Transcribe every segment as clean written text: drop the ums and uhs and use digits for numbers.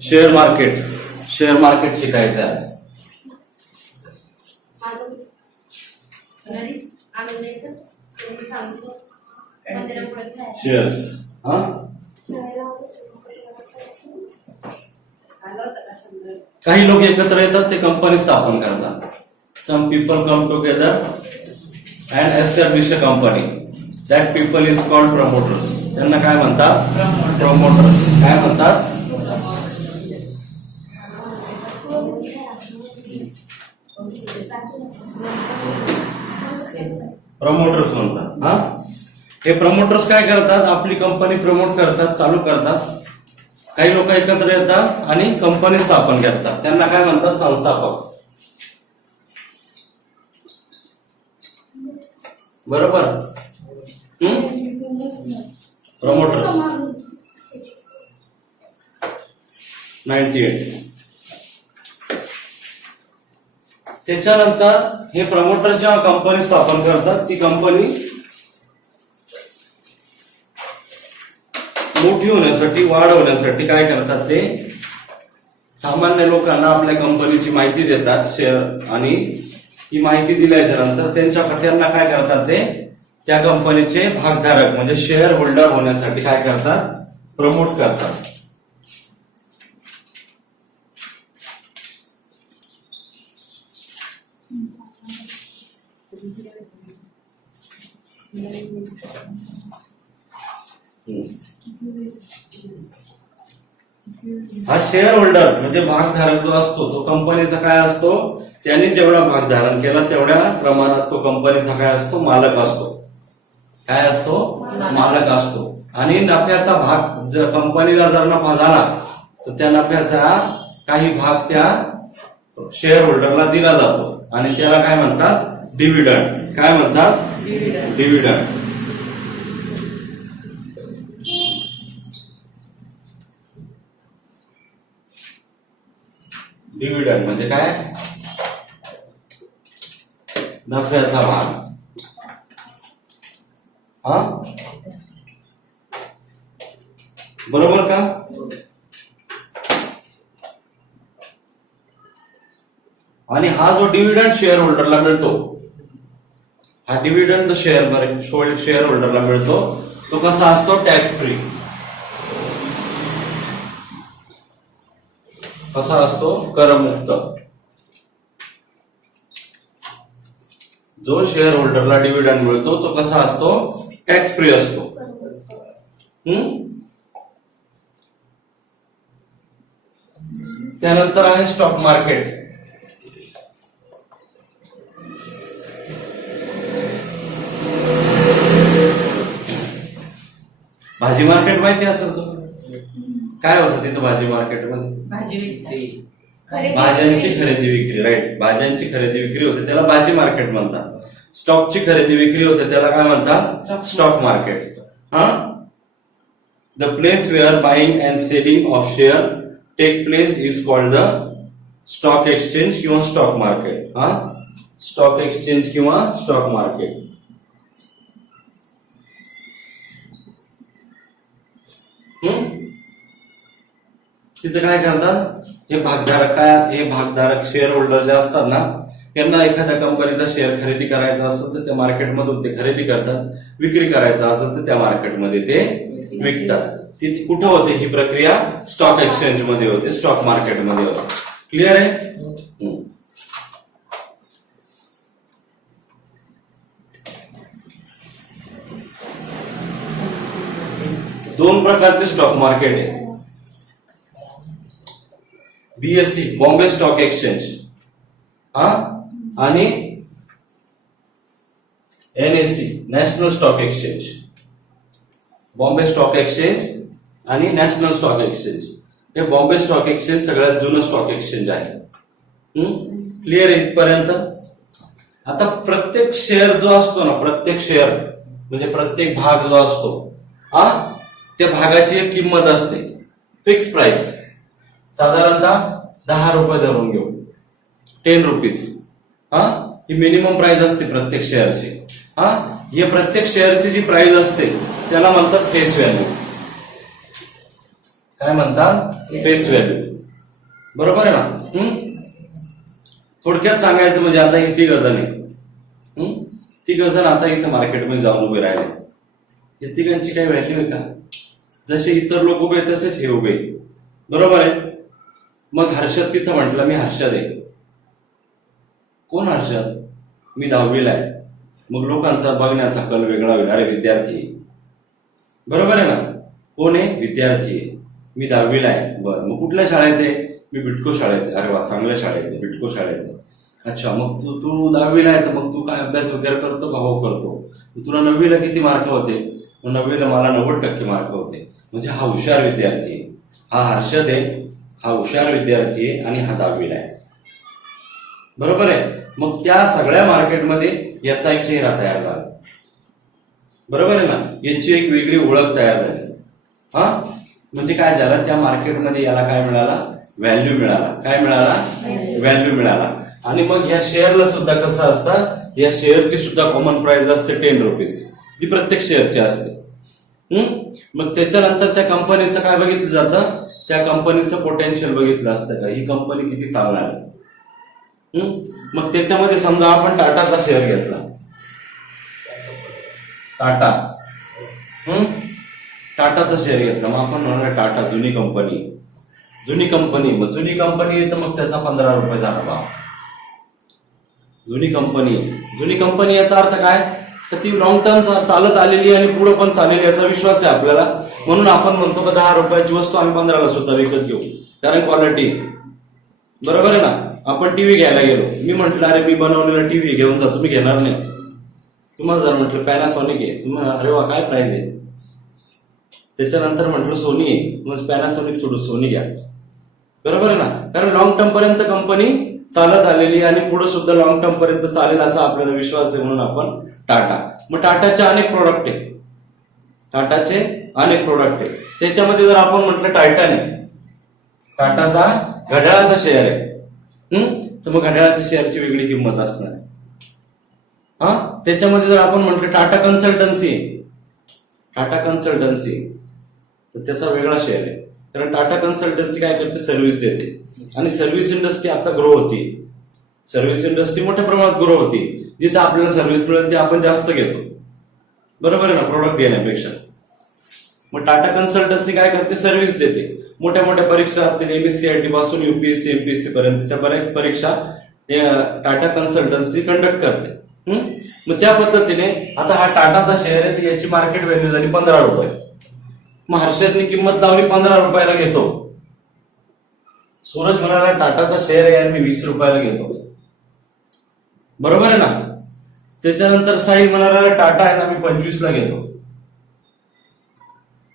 Share market शिकायचं आज. Shares हा काही लोक एकत्र येतात ते कंपनी स्थापन करतात. Some people come together and establish a company. That people is called promoters. त्यांना काय म्हणतात? प्रमोटर्स. काय म्हणतात? प्रमोटर्स म्हणतात. हा हे प्रमोटर्स काय करतात? आपली कंपनी प्रमोट करतात, चालू करतात. काही लोक एकत्र येतात आणि कंपनी स्थापन करतात. त्यांना काय म्हणतात? संस्थापक. बरोबर. प्रमोटर्स 98. त्याच्यानंतर हे प्रमोटर जेव्हा कंपनी स्थापन करतात, ती कंपनी मोठी होण्यासाठी, वाढ होण्यासाठी काय करतात? ते सामान्य लोकांना आपल्या कंपनीची माहिती देतात, शेअर, आणि ती माहिती दिल्याच्या नंतर त्यांना काय करतात? ते त्या कंपनीचे भागधारक म्हणजे शेअर होल्डर होण्यासाठी काय करतात? प्रमोट करतात. हा शेअर होल्डर म्हणजे भागधारक जो असतो तो कंपनीचा काय असतो? त्याने जेवढा भागधारण केला तेवढ्या प्रमाणात तो कंपनीचा काय असतो? मालक असतो. काय असतो? मालक असतो. आणि नफ्याचा भाग जर कंपनीला जर नफा झाला तर त्या नफ्याचा काही भाग त्या शेअर होल्डरला दिला जातो आणि त्याला काय म्हणतात? डिव्हिडंड. काय म्हणतात? डिव्हिडंड. डिव्हिडंड म्हणजे काय? नफ्याचा भाग. हा बरोबर का? आणि हा जो डिव्हिडंड शेअर होल्डरला मिळतो, हा डिव्हिडंड जो शेअर होल्डरला मिळतो तो कसा असतो? Tax free. कसा असतो? करमुक्त. जो शेअर होल्डरला डिव्हिडंड मिळतो तो कसा असतो? टॅक्स फ्री असतो. त्यानंतर आहे स्टॉक मार्केट. भाजी मार्केट माहिती असेल तो? काय होतं तिथं भाजी मार्केटमध्ये? भाजी विक्री, भाज्यांची खरेदी विक्री. राईट. भाज्यांची खरेदी विक्री होते त्याला भाजी मार्केट म्हणतात. स्टॉकची खरेदी विक्री होते त्याला काय म्हणतात? Stock market. हा the place where buying and selling of share take place is called the stock exchange किंवा स्टॉक मार्केट. हा स्टॉक एक्सचेंज किंवा स्टॉक मार्केट. तिथे काय करतात? हे भागधारक शेअर होल्डर जे असतात ना, यांना एखाद्या कंपनीचा शेअर खरेदी करायचा असेल तर त्या मार्केटमधून ते खरेदी करतात. विक्री करायचा असेल तर त्या मार्केटमध्ये ते विकतात. ती कुठं होते ही प्रक्रिया? स्टॉक एक्सचेंज मध्ये होते, स्टॉक मार्केटमध्ये होते. क्लिअर आहे? दोन प्रकारचे स्टॉक मार्केट आहे. बीएससी बॉम्बे स्टॉक एक्सचेंज आणि NSC national stock exchange. Bombay stock exchange आणि नॅशनल स्टॉक एक्सचेंज. हे बॉम्बे स्टॉक एक्सचेंज सगळ्यात जुनं स्टॉक एक्सचेंज आहे. क्लिअर आहे इथपर्यंत? आता प्रत्येक शेअर जो असतो ना, प्रत्येक शेअर म्हणजे प्रत्येक भाग जो असतो, त्या भागाची एक किंमत असते, फिक्स प्राइस. साधारणतः 10 रुपये धरून घेऊ, 10 रुपीज. ही मिनिमम प्राइस असते प्रत्येक शेअरची. हे प्रत्येक शेअरची जी प्राइस असते त्याला म्हणतात फेस व्हॅल्यू. काय म्हणतात? Face value. बरोबर आहे ना? थोडक्यात सांगायचं म्हणजे आता ही तिघ जण आहे, तिघ जण आता इथं मार्केटमध्ये जाऊन उभे राहिले. या तिघांची काही व्हॅल्यू आहे का? जसे इतर लोक उभे तसेच हे उभे. बरोबर आहे. मग हर्षद तिथं म्हटलं मी हर्षद आहे. कोण हर्षद? मी 10वीला आहे. मग लोकांचा बघण्याचा कल वेगळा होईल. अरे विद्यार्थी. बरोबर आहे ना? कोण आहे? विद्यार्थी. मी 10वीला आहे. बरं, मग कुठल्या शाळेत आहे? मी बिटको शाळेत आहे. अरे वा, चांगल्या शाळेत आहे, बिटको शाळेत आहे. अच्छा, मग तू 10वीला आहे तर मग तू काय अभ्यास वगैरे करतो का? हो करतो. तुला 9वीला किती मार्क होते? मग 9वीला मला 90% मार्क होते. म्हणजे हा हुशार विद्यार्थी आहे. हा हर्षद आहे, हा हुशार विद्यार्थी आहे आणि हा 10वीला आहे. बरोबर आहे. मग त्या सगळ्या मार्केटमध्ये याचा एक चेहरा तयार झाला. बरोबर आहे ना? याची एक वेगळी ओळख तयार झाली. म्हणजे काय झालं? त्या मार्केटमध्ये याला काय मिळाला? व्हॅल्यू मिळाला. काय मिळाला? व्हॅल्यू मिळाला. आणि मग या शेअरला सुद्धा कसं असतं? या शेअरची सुद्धा कॉमन प्राइस असते 10 रुपीज, जी प्रत्येक शेअरची असते. मग त्याच्यानंतर त्या कंपनीचं काय बघितलं जातं? त्या कंपनीचं पोटेन्शियल बघितलं असतं का? ही कंपनी किती चालणार आहे. मग त्याच्यामध्ये समजा आपण टाटाचा शेअर घेतला. टाटाचा शेअर घेतला. मग आपण म्हणणार टाटा जुनी कंपनी. मग जुनी कंपनी तर मग त्याचा 15 रुपये झाला भाव. जुनी कंपनी याचा अर्थ काय? तर ती लॉंग टर्म चालत आलेली आणि पुढे पण चालेल याचा विश्वास आहे आपल्याला. म्हणून आपण म्हणतो की 10 रुपयाची वस्तू आम्ही 15ला सुद्धा विकत घेऊ, कारण क्वालिटी. बरोबर आहे ना? आपण टीव्ही घ्यायला गेलो. मी म्हटलं अरे मी बनवलेला टीव्ही घेऊन जा, तुम्ही घेणार नाही. तुम्हाला जर म्हटलं पॅनासॉनिक आहे, तुम्ही अरे वा काय प्राइस आहे. त्याच्यानंतर म्हटलं सोनी आहे, मग पॅनासॉनिक सोडून सोनी घ्या. बरोबर आहे ना? कारण लॉंग टर्म पर्यंत कंपनी चालत आलेली आणि पुढे सुद्धा लॉंग टर्म पर्यंत चालेल असा आपल्याला विश्वास आहे. म्हणून आपण टाटा. मग टाटाचे अनेक प्रोडक्ट आहे. त्याच्यामध्ये जर आपण म्हटलं टायटन आहे, टाटाचा घड्याळाचा शेअर आहे, तर मग घड्याळाच्या शेअरची वेगळी किंमत असणार. त्याच्यामध्ये जर आपण म्हटलं टाटा कन्सल्टन्सी तर त्याचा वेगळा शेअर आहे. कारण टाटा कन्सल्टन्सी काय करते? सर्व्हिस देते. आणि सर्व्हिस इंडस्ट्री आता ग्रो होती. सर्व्हिस इंडस्ट्री मोठ्या प्रमाणात ग्रो होती. जिथं आपल्याला सर्व्हिस मिळेल ते आपण जास्त घेतो. बरोबर आहे ना? प्रोडक्ट घेण्यापेक्षा. मग टाटा कन्सल्टन्सी काय करते? सर्व्हिस देते. मोठ्या मोठ्या परीक्षा असतील, MSCIT पासून UPSC MPSC पर्यंतच्या बऱ्याच परीक्षा टाटा कन्सल्टन्सी कंडक्ट करते. मग त्या पद्धतीने आता हा टाटाचा शेअर आहे, याची मार्केट व्हॅल्यू झाली 15 रुपये. मग हर्षदने किंमत लावली 15 रुपयाला घेतो. सूरज म्हणाला टाटाचा शेअर आहे आणि मी 20 रुपयाला घेतो. बरोबर आहे ना? त्याच्यानंतर साई म्हणाला टाटा आहे ना मी 25ला घेतो.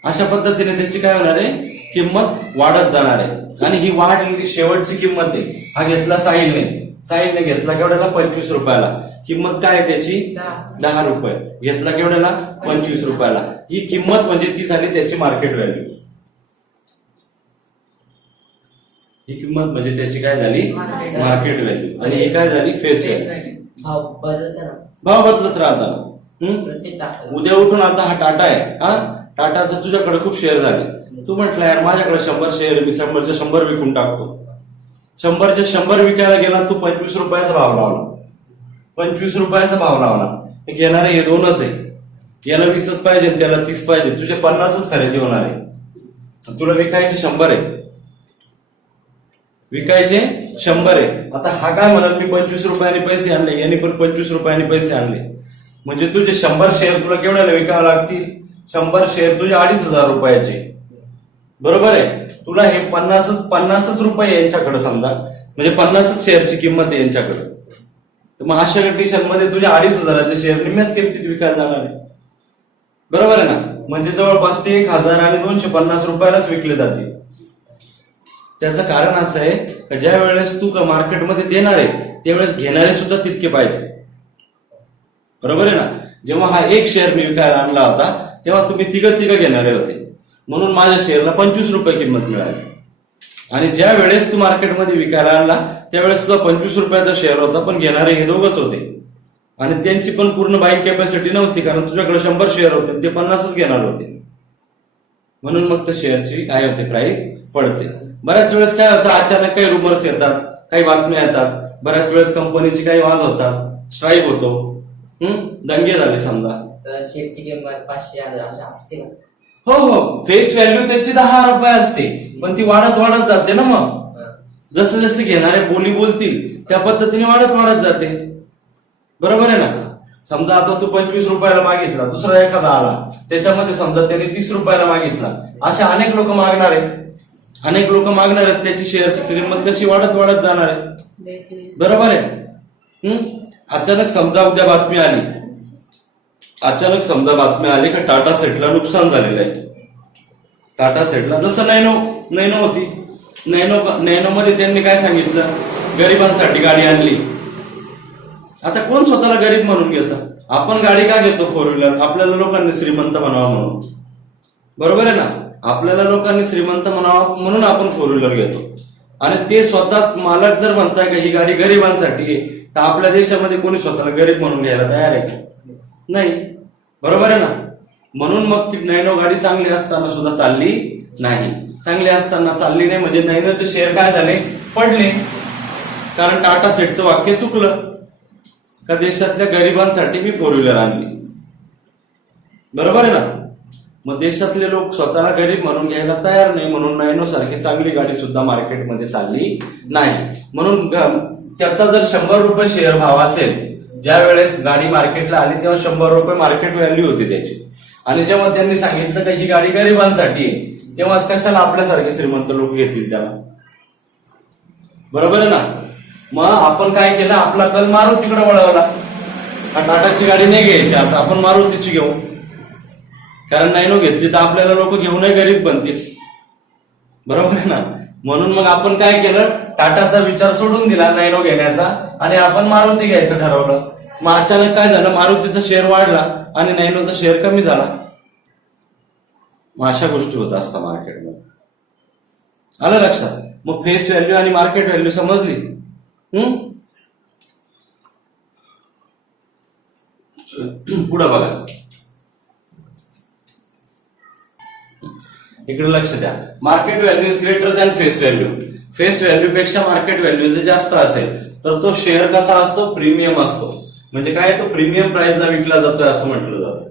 अशा पद्धतीने त्याची काय होणार आहे? किंमत वाढत जाणार आहे. आणि ही वाढलेली शेवटची किंमत आहे. हा घेतला साहिलने घेतला केवढ्याला? 25 रुपयाला. किंमत काय आहे त्याची? 10 रुपये. घेतला केवढ्याला? 25 रुपयाला. ही किंमत म्हणजे ती झाली त्याची मार्केट व्हॅल्यू. ही किंमत म्हणजे त्याची काय झाली? Market value. आणि ही काय झाली? Face value. भाव बदलत राहतात. उद्या उठून आता हा टाटा आहे, टाटाचं तुझ्याकडे खूप शेअर झाले. तू म्हटलं यार माझ्याकडे 100 शेअर, मी 100चे 100 विकून टाकतो. 100चे 100 विकायला गेला, तू 25 रुपयाचा भाव लावला. 25 रुपयाचा भाव लावला. घेणारे हे दोनच आहे. याला 20च पाहिजे, त्याला 30 पाहिजे. तुझे 50च खरेदी होणार आहे. तुला विकायचे 100 आहे. आता हा काय म्हणाल? मी 25 रुपयांनी पैसे आणले, यांनी पण 25 रुपयांनी पैसे आणले. म्हणजे तुझे 100 शेअर तुला केवढ्याला विकावे लागतील? 100 शेअर तुझे 2,500 रुपयाचे. बरोबर आहे? तुला हे 50च रुपये यांच्याकडे समजा, म्हणजे 50च शेअरची किंमत आहे यांच्याकडे. तर मग अशा कंडिशनमध्ये तुझ्या 2,500चे शेअर निम्म्याच किमतीत विकायला जाणार आहे. बरोबर आहे ना? म्हणजे जवळपास ते 1,000 आणि 250 रुपयालाच विकले जातील. त्याचं कारण असं आहे की ज्या वेळेस तू मार्केटमध्ये देणार आहे त्यावेळेस घेणारे सुद्धा तितके पाहिजे. बरोबर आहे ना? जेव्हा हा एक शेअर मी विकायला आणला होता तेव्हा तुम्ही तिघ घेणारे होते, म्हणून माझ्या शेअरला 25 रुपये किंमत मिळाली. आणि ज्या वेळेस तू मार्केटमध्ये विकायला आणला त्यावेळेस सुद्धा 25 रुपयाचा शेअर होता, पण घेणारे हे दोघच होते. आणि त्यांची पण पूर्ण बाईक कॅपॅसिटी नव्हती, कारण तुझ्याकडे 100 शेअर होते, ते 50च घेणार होते. म्हणून मग त्या शेअरची काय होते, प्राइस पडते. बऱ्याच वेळेस काय होतं, अचानक काही रुमर्स येतात, काही बातम्या येतात, बऱ्याच वेळेस कंपनीचे काही वाद होतात, स्ट्राईक होतो, दंगे झाले समजा, शेअरची किंमत 500,000 अशा असते ना. हो, फेस व्हॅल्यू त्याची 10 रुपये असते, पण ती वाढत जाते ना. मग जसं जसं घेणारे बोली बोलतील त्या पद्धतीने वाढत जाते. बरोबर आहे ना. समजा आता तू 25 रुपयाला मागितला, दुसरा एखादा आला त्याच्यामध्ये समजा त्याने 30 रुपयाला मागितला, अशा अनेक लोक मागणार आहेत, त्याची शेअरची किंमत कशी वाढत जाणार आहे. बरोबर आहे. अचानक समजा उद्या बातमी आली का टाटा सेटला नुकसान झालेलं आहे. टाटा सेटला जसं नॅनो होती, नॅनो मध्ये त्यांनी काय सांगितलं, गरिबांसाठी गाडी आणली. आता कोण स्वतःला गरीब म्हणून घेतं? आपण गाडी का घेतो, 4 व्हीलर? आपल्याला लोकांनी श्रीमंत म्हणावं म्हणून. बरोबर आहे ना. आपल्याला लोकांनी श्रीमंत म्हणावं म्हणून आपण 4 व्हीलर घेतो. आणि ते स्वतःच मालक जर म्हणताय का ही गाडी गरिबांसाठी आहे, तर आपल्या देशामध्ये कोणी स्वतःला गरीब म्हणून घ्यायला तयार आहे का? नाही. बरोबर आहे ना. म्हणून मग ती नॅनो गाडी चांगली असताना सुद्धा चालली नाही. म्हणजे नॅनोचे शेअर काय झाले, पडले. कारण टाटा सेटचं वाक्य चुकलं का देशातल्या गरिबांसाठी मी 4 व्हीलर आणली. बरोबर आहे ना. मग देशातले लोक स्वतःला गरीब म्हणून घ्यायला तयार नाही, म्हणून नॅनो सारखी चांगली गाडी सुद्धा मार्केटमध्ये चालली नाही. म्हणून त्याचा जर 100 रुपये शेअर भाव असेल, ज्या वेळेस गाडी मार्केटला आली तेव्हा 100 रुपये मार्केट व्हॅल्यू होती त्याची, आणि जेव्हा त्यांनी सांगितलं की ही गाडी गरिबांसाठी आहे, तेव्हाच कशाला आपल्यासारखे श्रीमंत लोक घेतील त्याला. बरोबर आहे ना. मग आपण काय केलं, आपला कल मारुतीकडे वळवला. टाटाची गाडी नाही घ्यायची, आता आपण मारुतीची घेऊ, कारण नॅनो घेतली तर आपल्याला लोक घेऊनही गरीब बनतील. बरोबर आहे ना. म्हणून मग आपण काय केलं, टाटाचा विचार सोडून दिला नॅनो घेण्याचा, आणि आपण मारुती घ्यायचं ठरवलं. मग अचानक काय झालं, मारुतीचा शेअर वाढला आणि नॅनोचा शेअर कमी झाला. मग अशा गोष्टी होत असतात मार्केटमध्ये. आलं लक्षात. मग फेस व्हॅल्यू आणि मार्केट व्हॅल्यू समजली. पुढे बघा, इकडे लक्ष द्या. Market value is greater than face value. Face value पेक्षा मार्केट व्हॅल्यू जर जास्त असेल तर तो शेअर कसा असतो, प्रीमियम असतो. म्हणजे काय, तो प्रीमियम प्राइसला विकला जातोय असं म्हटलं जातं.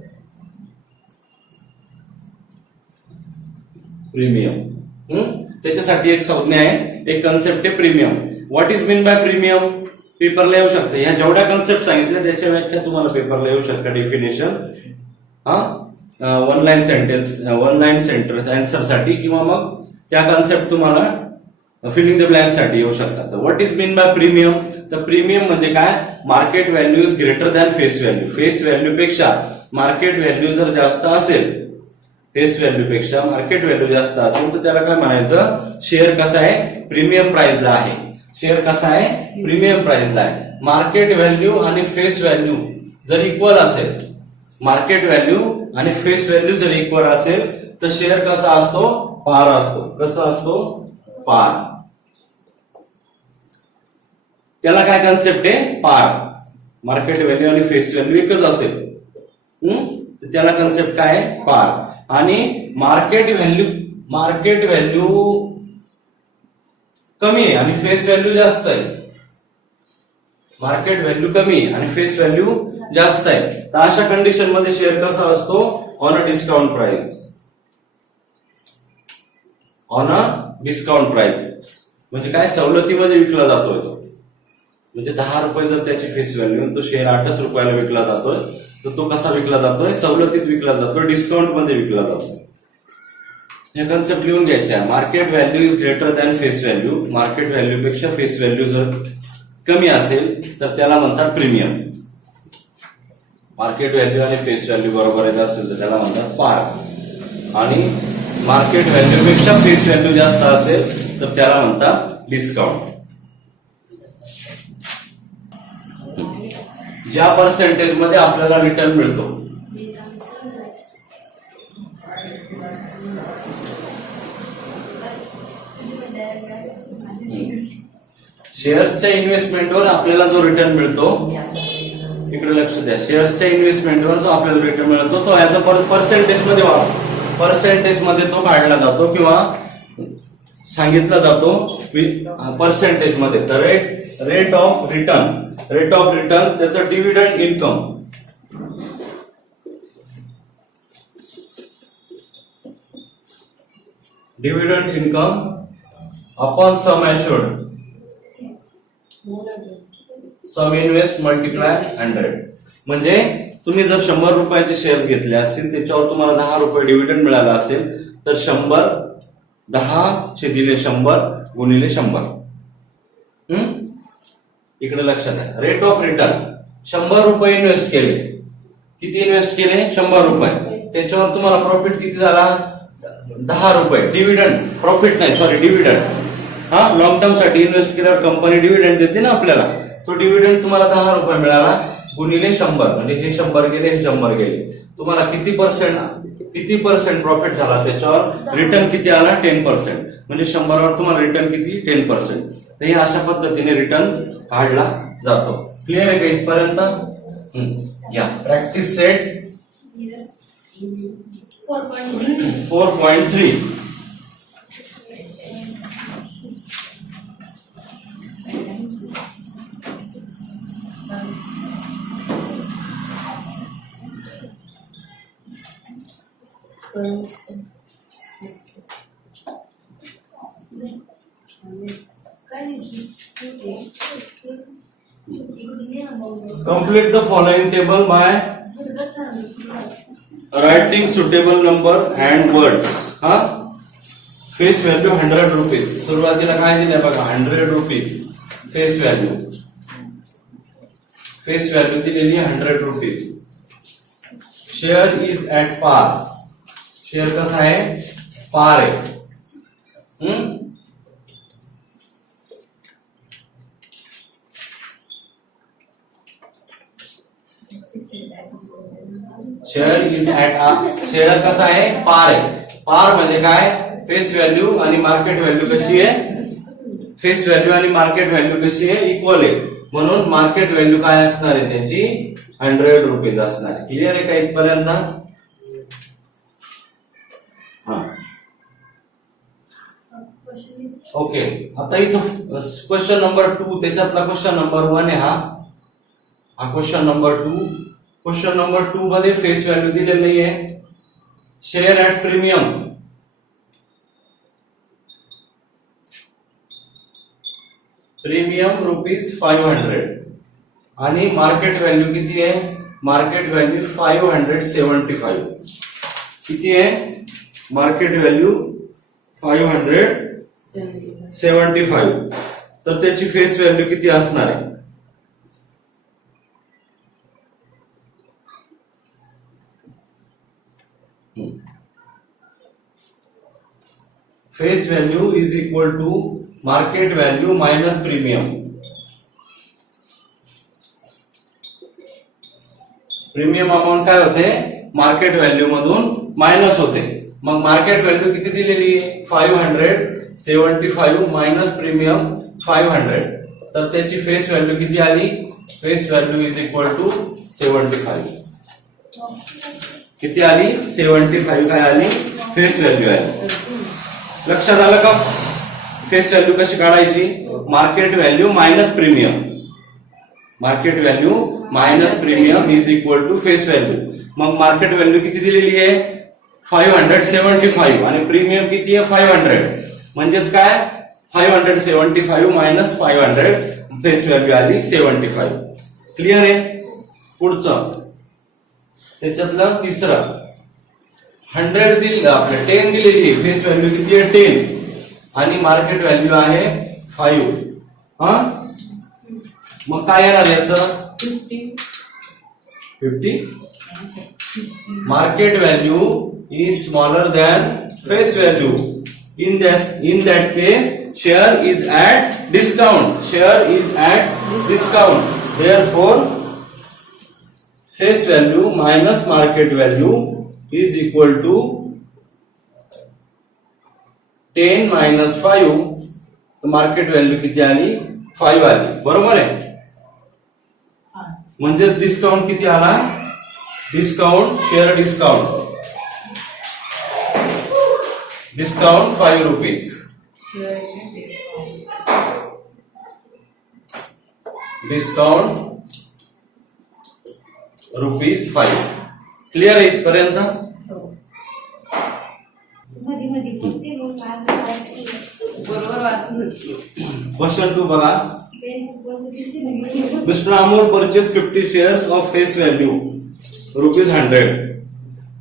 प्रीमियम, त्याच्यासाठी एक संज्ञा आहे, एक कन्सेप्ट आहे premium. What is mean by premium? पेपरला येऊ शकते. ह्या जेवढ्या कन्सेप्ट सांगितल्या त्याच्या व्याख्या तुम्हाला पेपरला येऊ शकतात. Definition, one line sentence answer साठी, किंवा मग त्या कन्सेप्ट तुम्हाला फिलिंग द ब्लँक साठी येऊ शकतात. What is mean by premium? तर प्रीमियम म्हणजे काय, market value is greater than face value. Face value पेक्षा मार्केट व्हॅल्यू जर जास्त असेल, फेस व्हॅल्यू पेक्षा मार्केट व्हॅल्यू जास्त असेल तर त्याला काय म्हणायचं, शेअर कसा आहे, प्रीमियम प्राइसला आहे. शेअर कसा आहे, प्रीमियम प्राइसला आहे. मार्केट व्हॅल्यू आणि फेस व्हॅल्यू जर इक्वल असेल, मार्केट व्हॅल्यू आणि फेस व्हॅल्यू जर इक्वल असेल तर शेअर कसा असतो, पार असतो. कसा असतो, पार. त्याला काय कन्सेप्ट आहे, पार. मार्केट व्हॅल्यू आणि फेस व्हॅल्यू एकच असेल तर त्याला कन्सेप्ट काय आहे, पार. आणि मार्केट व्हॅल्यू कमी आहे आणि फेस व्हॅल्यू जास्त आहे. मार्केट व्हॅल्यू कमी आहे आणि फेस व्हॅल्यू जास्त आहे, तर अशा कंडिशन मध्ये शेअर कसा असतो, on a discount price. On a discount price म्हणजे काय, सवलतीमध्ये विकला जातोय तो. म्हणजे 10 रुपये जर त्याची फेस व्हॅल्यू, तो शेअर 8 रुपयाला विकला जातोय, तर तो कसा विकला जातोय, सवलतीत विकला जातोय, डिस्काउंट मध्ये विकला जातोय. हे कन्सेप्ट लिहून घ्यायचे. Market value is greater than face value. Market value पेक्षा फेस व्हॅल्यू जर कमी असेल तर त्याला म्हणतात प्रीमियम. मार्केट व्हॅल्यू आणि फेस व्हॅल्यू बरोबर येत असेल तर त्याला म्हणतात पार. आणि मार्केट व्हॅल्यू पेक्षा फेस व्हॅल्यू जास्त असेल तर त्याला म्हणतात डिस्काउंट. ज्या पर्सेंटेज मध्ये आपल्याला रिटर्न मिळतो, शेअर्सच्या इन्व्हेस्टमेंटवर आपल्याला जो रिटर्न मिळतो, इकडे लक्ष द्या, शेअर्सच्या इन्व्हेस्टमेंटवर जो आपल्याला रिटर्न मिळतो तो ऍज अ पर्सेंटेज मध्ये वाढतो. पर्सेंटेज मध्ये तो काढला जातो किंवा सांगितला जातो पर्सेंटेज मध्ये. तर रेट ऑफ रिटर्न त्याचं dividend income. Dividend income upon sum assured, sum invest multiply 100. म्हणजे तुम्ही जर 100 रुपयाचे शेअर्स घेतले असतील त्याच्यावर तुम्हाला 10 रुपये डिव्हिडंड मिळाला असेल तर 100 10 दिले 100 गुणिले 100. इकडे लक्षात आहे. रेट ऑफ रिटर्न 100 रुपये इन्व्हेस्ट केले. किती इन्व्हेस्ट केले? 100 रुपये. त्याच्यावर तुम्हाला प्रॉफिट किती झाला? 10 रुपये. डिव्हिडंड, प्रॉफिट नाही सॉरी डिव्हिडंड. हा, लॉंग टर्म साठी इन्व्हेस्ट केल्यावर कंपनी डिव्हिडंड देते ना आपल्याला. तो डिव्हिडंड तुम्हाला 10 रुपये मिळाला गुणिले 100. म्हणजे हे 100 गेले, हे 100 गेले. तुम्हाला किती पर्सेंट प्रॉफिट झाला त्याच्यावर रिटर्न किती आला? 10%. म्हणजे 100 वर तुम्हाला रिटर्न किती? 10%. तर हे अशा पद्धतीने रिटर्न काढला जातो. क्लिअर आहे का इथपर्यंत? या practice set 4.3. Complete the following table by writing suitable number and words. हा, फेस व्हॅल्यू 100 रुपीज. सुरुवातीला काय दिलंय बघा? 100 rupees face value. Face value दिलेली 100 रुपीज. शेअर इज ऍट पार. शेअर कसा आहे? पार आहे. शेअर कसा आहे? पार आहे. पार म्हणजे काय? फेस व्हॅल्यू आणि मार्केट व्हॅल्यू कशी आहे? फेस व्हॅल्यू आणि मार्केट व्हॅल्यू कशी आहे? इक्वल आहे. म्हणून मार्केट व्हॅल्यू काय असणार आहे त्याची? 100 रुपीज असणार आहे. क्लिअर आहे का इथपर्यंत? हा, ओके. आता इथं क्वेश्चन नंबर 2 त्याच्यातला क्वेश्चन नंबर 1 आहे. हा क्वेश्चन नंबर 2. क्वेश्चन नंबर 2 मध्ये फेस व्हॅल्यू दिलेली आहे. Share at premium. प्रीमियम ₹500 आणि मार्केट व्हॅल्यू किती आहे? Market value 575. किती आहे? Market value 575. तर त्याची फेस व्हॅल्यू किती असणार आहे? Face value is equal to market value minus premium. Premium amount काय होते? मार्केट व्हॅल्यू मधून मायनस होते. मग मार्केट व्हॅल्यू किती दिलेली आहे? 575 मायनस प्रीमियम 500. तर त्याची फेस व्हॅल्यू किती आली? Face value is equal to 75. किती आली? 75 काय आली? फेस व्हॅल्यू आली. लक्षात आलं का? फेस व्हॅल्यू कशी काढायची? Market value minus premium. Market value minus premium is equal to face value. मग मार्केट व्हॅल्यू किती दिलेली आहे? 575 आणि प्रीमियम किती आहे? 500. म्हणजेच काय? 575 मायनस 500 फेस व्हॅल्यू आली 75. क्लिअर आहे? पुढचं त्याच्यातलं तिसरं 100 दिलं आपलं 10 दिलेली आहे. फेस व्हॅल्यू किती आहे? 10 आणि मार्केट व्हॅल्यू आहे 5. हा, मग काय येणार याचं? 50. Market value is smaller than face value. In that case, share is at discount. Share is at discount. Therefore, face value minus market value is equal to 10 minus 5. तो मार्केट व्हॅल्यू किती आली? 5 आली. बरोबर आहे? म्हणजेच डिस्काउंट किती आला? Discount, share discount discount 5 rupees. Discount ₹5. Clear आहे इथपर्यंत? बरोबर वाचून क्वेश्चन 2 बघा. Mr. Amol purchased 50 shares of face value ₹100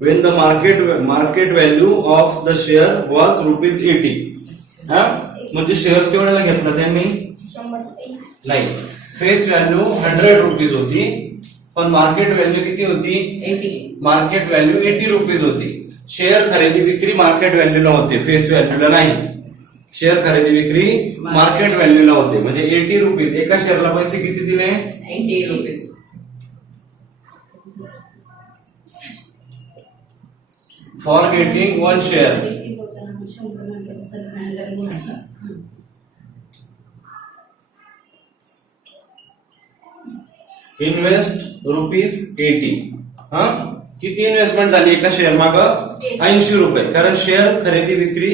when the market value of the share was ₹80. हा म्हणजे शेअर्स केवढ्याला घेतला त्यांनी? नाही, फेस व्हॅल्यू 100 रुपीज होती, पण मार्केट व्हॅल्यू किती होती? 80. मार्केट व्हॅल्यू 80 रुपीज होती. शेअर खरेदी विक्री मार्केट व्हॅल्यूला होते, फेस व्हॅल्यूला नाही. शेअर खरेदी विक्री मार्केट व्हॅल्यूला होते, म्हणजे 80 रुपीज. एका शेअरला पैसे किती दिले? 80 rupees. For getting 1 share invest ₹80. हा किती इन्व्हेस्टमेंट झाली एका शेअर माग? 80 रुपये. कारण शेअर खरेदी विक्री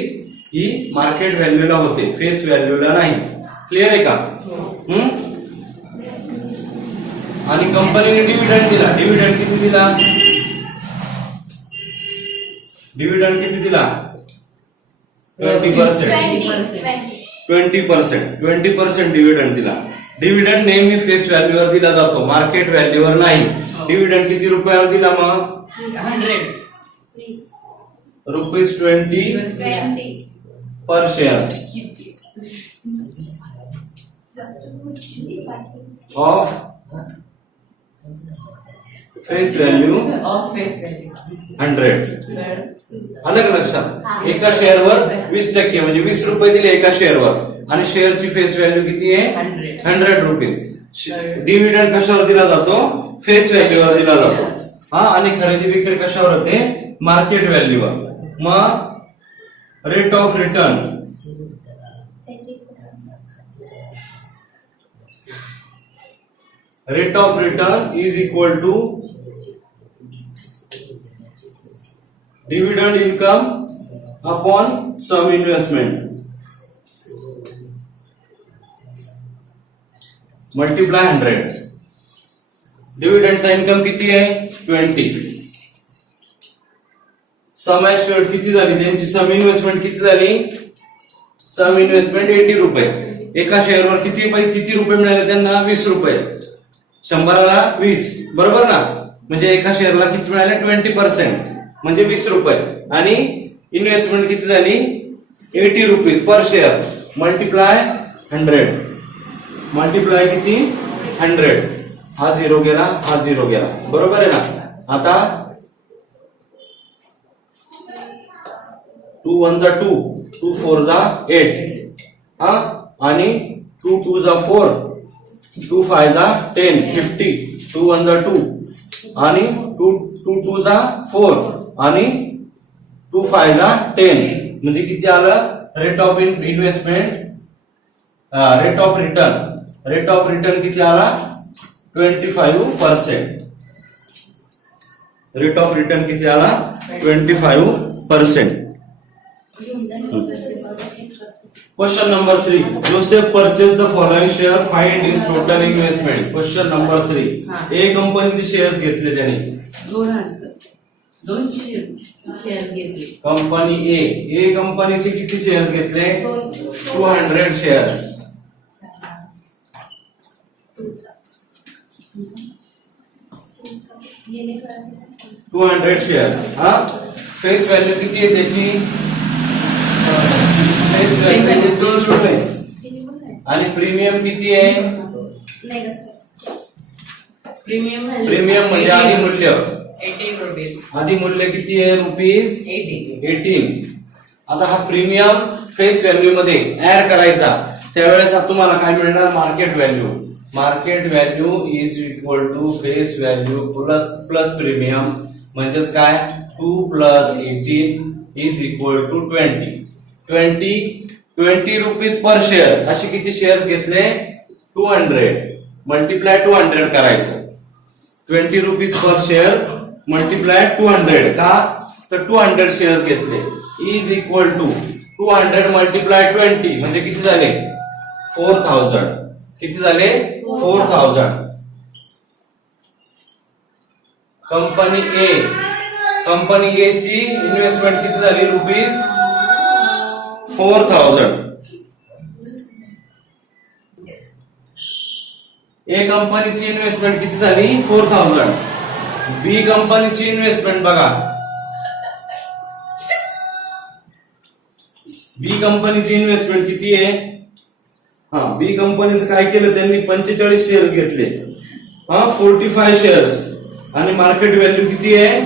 ही मार्केट व्हॅल्यूला होते, फेस व्हॅल्यूला नाही. क्लिअर आहे का? आणि कंपनीने डिव्हिडंड दिला. डिव्हिडंड किती दिला? डिव्हिडंड किती दिला? 20% डिव्हिडंड दिला. डिव्हिडंड नेहमी फेस व्हॅल्यूवर दिला जातो, मार्केट व्हॅल्यूवर नाही. डिव्हिडंड किती रुपयावर दिला मग? 100 ₹20 per share of face value of face 100. आलं का लक्षात? एका शेअरवर 20% म्हणजे 20 रुपये दिले एका शेअरवर, आणि शेअरची फेस व्हॅल्यू किती आहे? 100 रुपीज. डिव्हिडंड कशावर दिला जातो? फेस व्हॅल्यूवर दिला जातो. हा, आणि खरेदी विक्री कशावर होते? मार्केट व्हॅल्यूवर. मग rate of return is equal to dividend income upon some investment multiply 100. डिव्हिडंडचा income किती आहे? 20. सम ऍश्युअर्ड किती झाली त्यांची? सम इन्व्हेस्टमेंट किती झाली? सम इन्व्हेस्टमेंट 80 रुपये. एका शेअरवर किती रुपये मिळाले त्यांना? 20 रुपये. 100ला 20, बरोबर ना? म्हणजे एका शेअरला किती मिळाले? 20% म्हणजे 20 रुपये. आणि इन्व्हेस्टमेंट किती झाली? 80 rupees per share. Multiply 100. Multiply किती? 100. हा 0 गेला, हा 0 गेला, बरोबर आहे ना? आता 2 1 जा 2, 2 4 जा 8, हा, आणि 2 2 जा 4, 2 5 जा 10, 50. 2 1 जा 2, आणि 2 2 जा 4, आणि 2 5 जा 10. म्हणजे किती आलं? Rate of investment, rate of return किती आला? 25%. रेट ऑफ रिटर्न किती आला? 25%. Question number 3. Joseph purchased the following share. Find his total investment. Question number 3. A कंपनीचे शेअर्स घेतले त्याने. दोन शेअर्स घेतले. कंपनी ए कंपनीचे किती शेअर्स घेतले? 200 शेअर्स. 200 शेअर्स. हा, फेस व्हॅल्यू किती आहे त्याची? फेस व्हॅल्यू 2 रुपये. आणि प्रीमियम किती आहे? प्रीमियम म्हणजे आधी मूल्य. 18 रुपीज. आधी मूल्य किती आहे? ₹18. आता हा प्रीमियम फेस व्हॅल्यू मध्ये ऍड करायचा, त्यावेळेस तुम्हाला काय मिळणार? Market value. Market value is equal to face value plus premium. म्हणजेच काय? 2 + 18 is equal to 20 rupees per share. असे किती शेअर्स घेतले? 200 मल्टिप्लाय 200 करायचं. 20 रुपीज पर शेअर मल्टिप्लाय 200. का? तर 200 शेअर्स घेतले इज इक्वल टू 200 मल्टिप्लाय 20 म्हणजे किती झाले 4000. किती झाले 4000. कंपनी ए ची इन्व्हेस्टमेंट किती झाली रुपीज 4000. ए कंपनीची इन्व्हेस्टमेंट किती झाली 4000. बी कंपनीची इन्व्हेस्टमेंट बघा. बी कंपनीची इन्व्हेस्टमेंट किती आहे. बी कंपनीचं काय केलं त्यांनी 45 शेअर्स घेतले 45 शेअर्स आणि मार्केट व्हॅल्यू किती आहे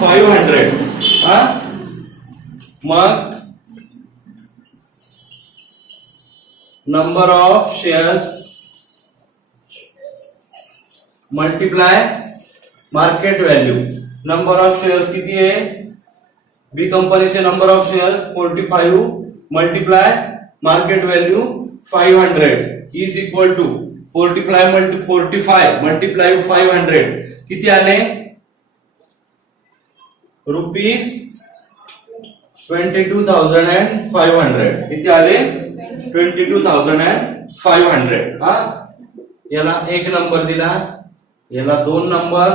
500. मग number of shares multiply market value. Number of shares किती आहे बी कंपनीचे number of shares 45 multiply market value 500 is equal to 45 multiply 500 किती आले रुपीज 22,500. किती आले 22,500. याला 1 नंबर दिला याला 2 नंबर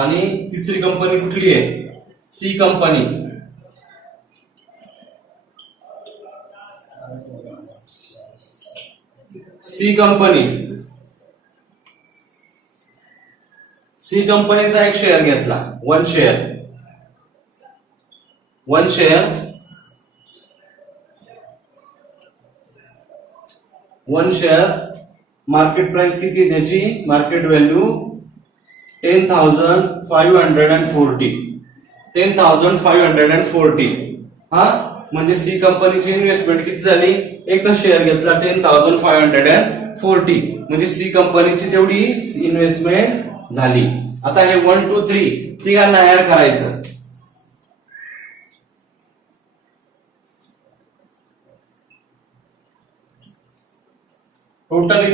आणि तिसरी कंपनी कुठली आहे सी कंपनी. सी कंपनीचा एक शेअर घेतला 1 शेअर मार्केट प्राइस किती त्याची मार्केट व्हॅल्यू 10,540. 10,540. म्हणजे सी कंपनीची इन्व्हेस्टमेंट किती झाली एकच शेअर घेतला 10,540 म्हणजे सी कंपनीची तेवढी इन्व्हेस्टमेंट झाली. आता हे 1 2 3 तिघांना ऍड करायचं. Total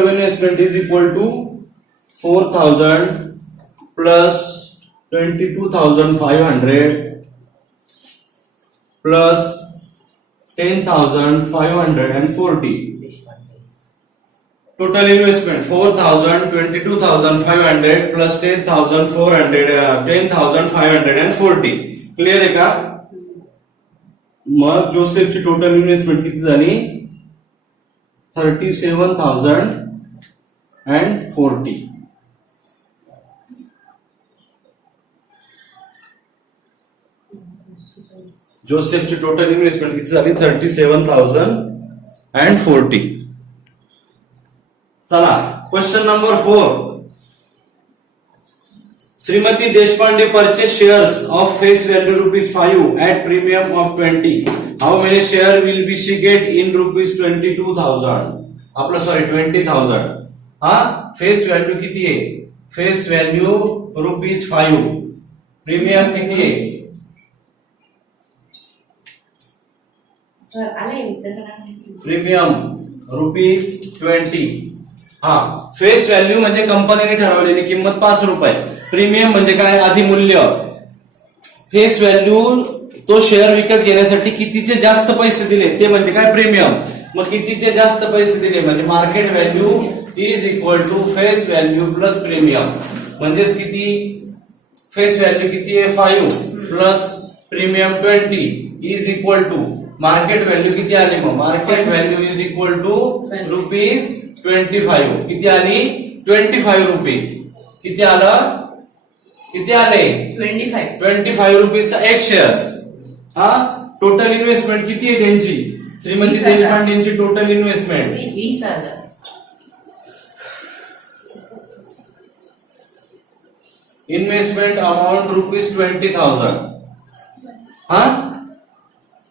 investment is equal to 4,000 plus 22,500 plus 10,540. Total investment 4,000 22,500 plus 10,540. Clear आहे का. मग जोसेफची टोटल इन्व्हेस्टमेंट किती झाली 37,040. जोसेफची टोटल इन्व्हेस्टमेंट किती झाली 37,040. चला question number 4. Shrimati Deshpande purchase shares of face value ₹5 at premium of 20. How many share will be she get in ₹22,000? आपलं sorry 20,000. Face value किती आहे फेस व्हॅल्यू ₹5. प्रीमियम किती आहे प्रीमियम ₹20. फेस व्हॅल्यू म्हणजे कंपनीने ठरवलेली किंमत ₹5. प्रीमियम म्हणजे काय अधिमूल्य. फेस व्हॅल्यू तो शेअर विकत घेण्यासाठी कितीचे जास्त पैसे दिले ते म्हणजे काय प्रीमियम. मग कितीचे जास्त पैसे दिले म्हणजे market value is equal to face value plus premium. म्हणजेच किती फेस व्हॅल्यू किती आहे 5 plus premium 20 is equal to market value किती आली मग market value is equal to ₹25. किती आली 25 रुपीज. किती आलं किती आले 25 रुपीजचा एक शेअर. टोटल इन्व्हेस्टमेंट किती आहे त्यांची श्रीमती देशपांडेंची total investment 20,000. Investment amount ₹20,000.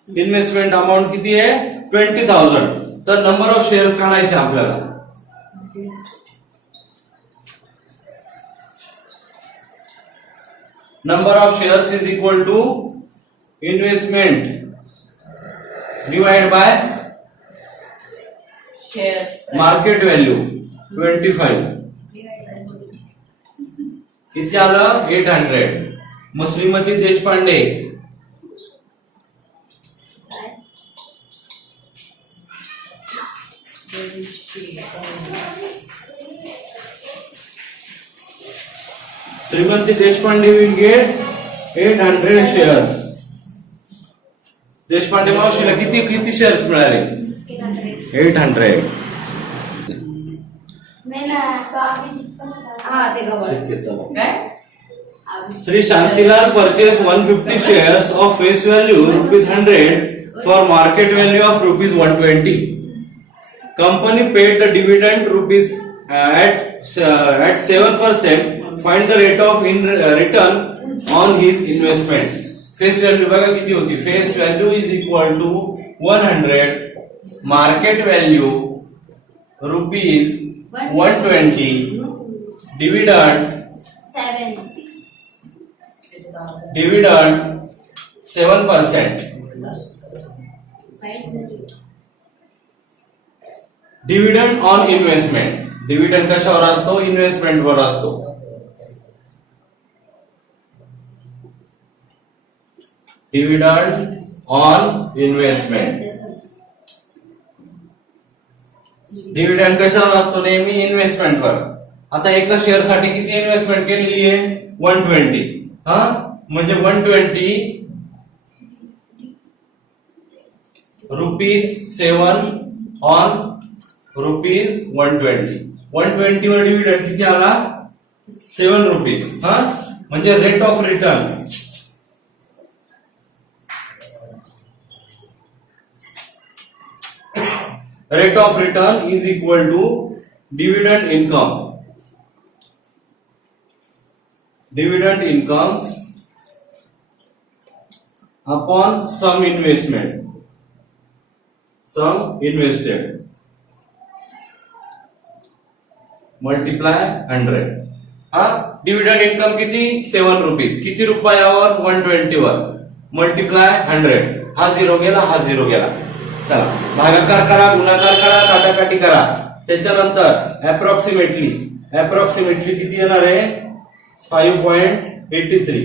Investment amount किती आहे 20,000. तर नंबर ऑफ शेअर्स काढायचे आपल्याला. Number of shares is equal to investment divide by share market value 25. किती आलं 800 मग Shrimati Deshpande Shrimati Deshpande will get 800 shares. Deshpande मावशीला किती किती शेअर्स मिळाले? 800. हा ते गवळ ठीक आहे, चला. काय Sri Shantilal purchased 150 shares of face value ₹100 for market value of ₹120. Company paid the dividend at 7%. Find the rate of return on his investment. Face value बघा किती होती? Face value is equal to 100. Market value ₹120. Dividend 7%. Dividend on investment. Dividend कशावर असतो? Investment वर असतो. Dividend on investment. Dividend कशावर असतो? नेहमी इन्व्हेस्टमेंट वर. आता एका शेअर साठी किती इन्व्हेस्टमेंट केलेली आहे? 120. हा म्हणजे 120 ₹7 ऑन ₹120. 120 वर डिव्हिडंड किती आला? ₹7. हा म्हणजे rate of return is equal to dividend income. Dividend income upon sum investment. Sum invested multiply 100. हा डिव्हिडंड इन्कम किती? ₹7. किती रुपयावर? 120 वर. मल्टिप्लाय 100. हा 0 गेला, हा 0 गेला. चला भागाकार करा, गुणाकार करा, काटाकाटी करा. त्याच्यानंतर अप्रॉक्सिमेटली किती येणार आहे? 5.83.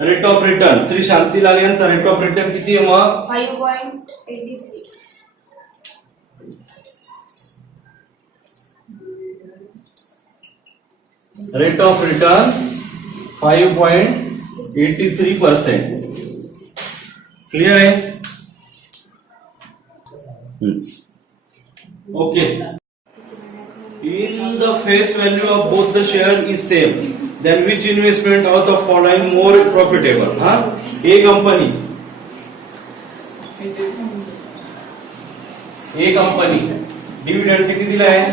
Rate of return Shri Shantilal यांचा रेट ऑफ रिटर्न किती आहे? मग 5.83. Rate of return 5.83%. क्लियर आहे? Okay. In the face value of both the share is same, then which investment of the following more profitable? हाँ? A company डिविडंड किती दिला आहे?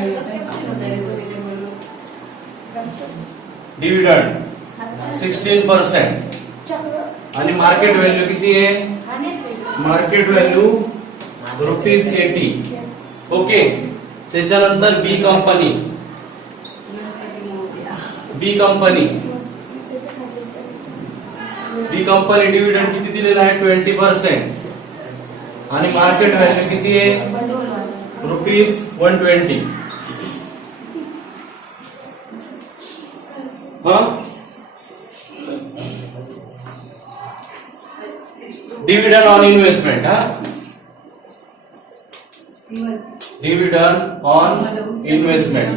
Dividend 16% आणि मार्केट व्हॅल्यू किती आहे? Market value ₹80. ओके. त्याच्यानंतर बी company dividend किती दिलेला आहे? 20% आणि मार्केट व्हॅल्यू किती आहे? ₹120. हा डिव्हिडंड ऑन इन्व्हेस्टमेंट. हा dividend on investment.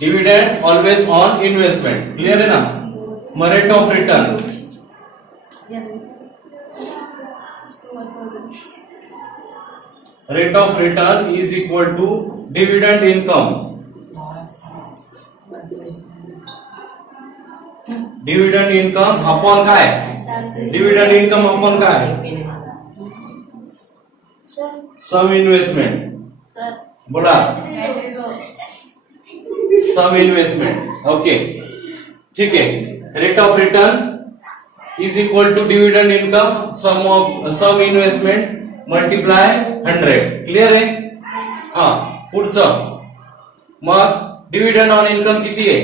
Dividend always on investment. Clear आहे ना? मग rate of return is equal to dividend income. Dividend income upon काय? डिव्हिडंड इन्कम अपॉन काय? Sum investment. बोला. Sum investment. ओके ठीक आहे. Rate of return is equal to dividend income sum investment multiply 100. Clear आहे? हा पुढचं. मग dividend on income किती आहे?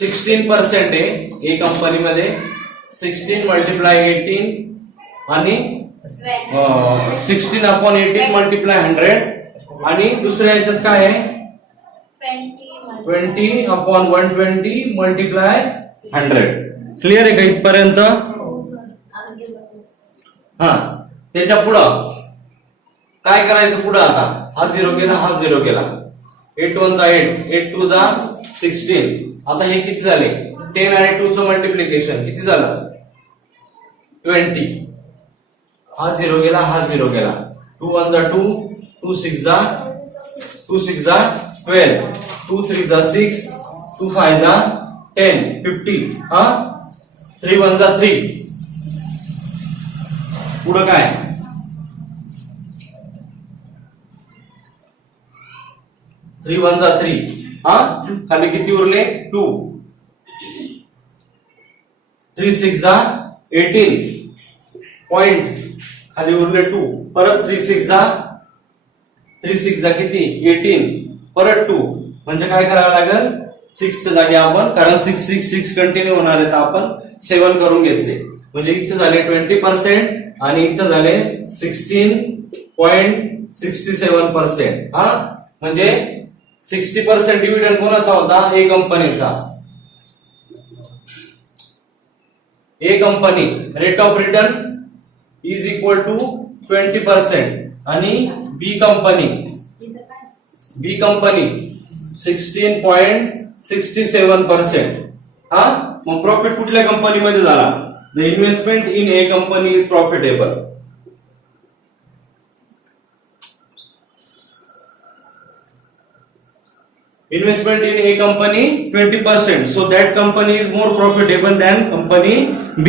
16% आहे. ए कंपनीमध्ये 16 मल्टिप्लाय 18 आणि 16 अपॉन 18 मल्टिप्लाय 100 आणि दुसऱ्या याच्यात काय आहे? 20/120 मल्टिप्लाय 100. क्लिअर आहे का इथपर्यंत? हा, त्याच्या पुढं काय करायचं पुढं आता? हा 0 गेला, हा 0 गेला. 8 1 चा 8, 8 2 चा 16. आता हे किती झाले? 10 आणि 2 चं मल्टिप्लिकेशन किती झालं? 20. हा 0 गेला, हा 0 गेला. 2 1 चा 2, 2 6 चा 12, 2 3 चा 6, 2 5 चा 10, 50. हा 3 1 चा 3. पुढं काय? 3 1 चा 3. हा खाली किती उरले? 2. 3 6 चा 18. पॉइंट खाली उरले 2. परत 3 6 चा किती? 18. परत 2. म्हणजे काय करावं लागेल? 6 च्या जागी आपण, कारण 6 6 6 कंटिन्यू होणार आहे, तर आपण 7 करून घेतले. म्हणजे इथं झाले 20% आणि इथं झाले 16.67%. हा म्हणजे 60% डिव्हिडंड कोणाचा होता? ए कंपनीचा. A company rate of return is equal to 20% आणि बी कंपनी 16.67%. हा मग प्रॉफिट कुठल्या कंपनीमध्ये झाला? The investment in A company is profitable. Investment in A company 20%. So that company is more profitable than company B.